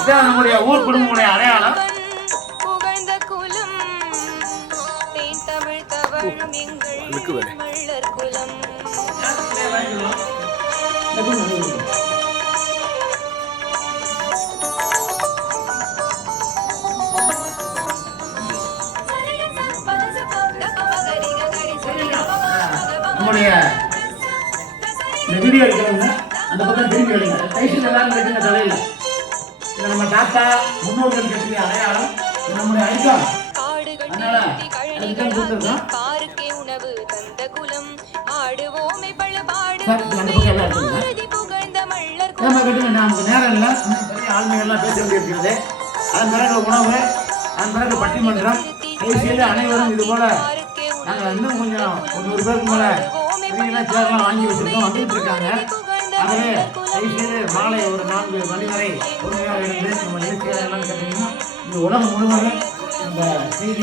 இதான் நம்முடைய ஊர் குடும்பமுடைய அடையாளம். புகழ்ந்த குலம் தமிழ் தவழும் எங்கள் மள்ளர் குலம். நம்முடைய இந்த வீடியோ எடுக்கிறவங்க அந்த பக்கம் திரும்பி எடுங்க. கைசில் எல்லாரும் கட்டுங்க தலையில. இது நம்ம தாத்தா முன்னோர்கள் கட்டிய அடையாளம், நம்முடைய ஐக்கான். அதனால அதுதான் கொடுத்துருக்கோம். அந்த பக்கம் எல்லாம் எடுத்துங்க. நம்ம கட்டுங்க. நமக்கு நேரம் இல்லை, பெரிய ஆளுமைகள்லாம் பேச வேண்டியிருக்கிறது. அதன் பிறகு உணவு, அதன் பிறகு பட்டிமன்றம். கைசியில் அனைவரும் இது போல நாங்கள் இன்னும் கொஞ்சம் 100 பேருக்கு மேலே பெரியெல்லாம் சேர்லாம் வாங்கி வச்சுருக்கோம், வந்துட்டு இருக்காங்க. ஆகவே கைசியில் மாலை ஒரு 4 மணி வரை பொறுமையாக இருந்து நம்ம நிகழ்ச்சிகளை எல்லாம் கேட்டீங்கன்னா இந்த உலகம் முழுவதும் இந்த செய்தி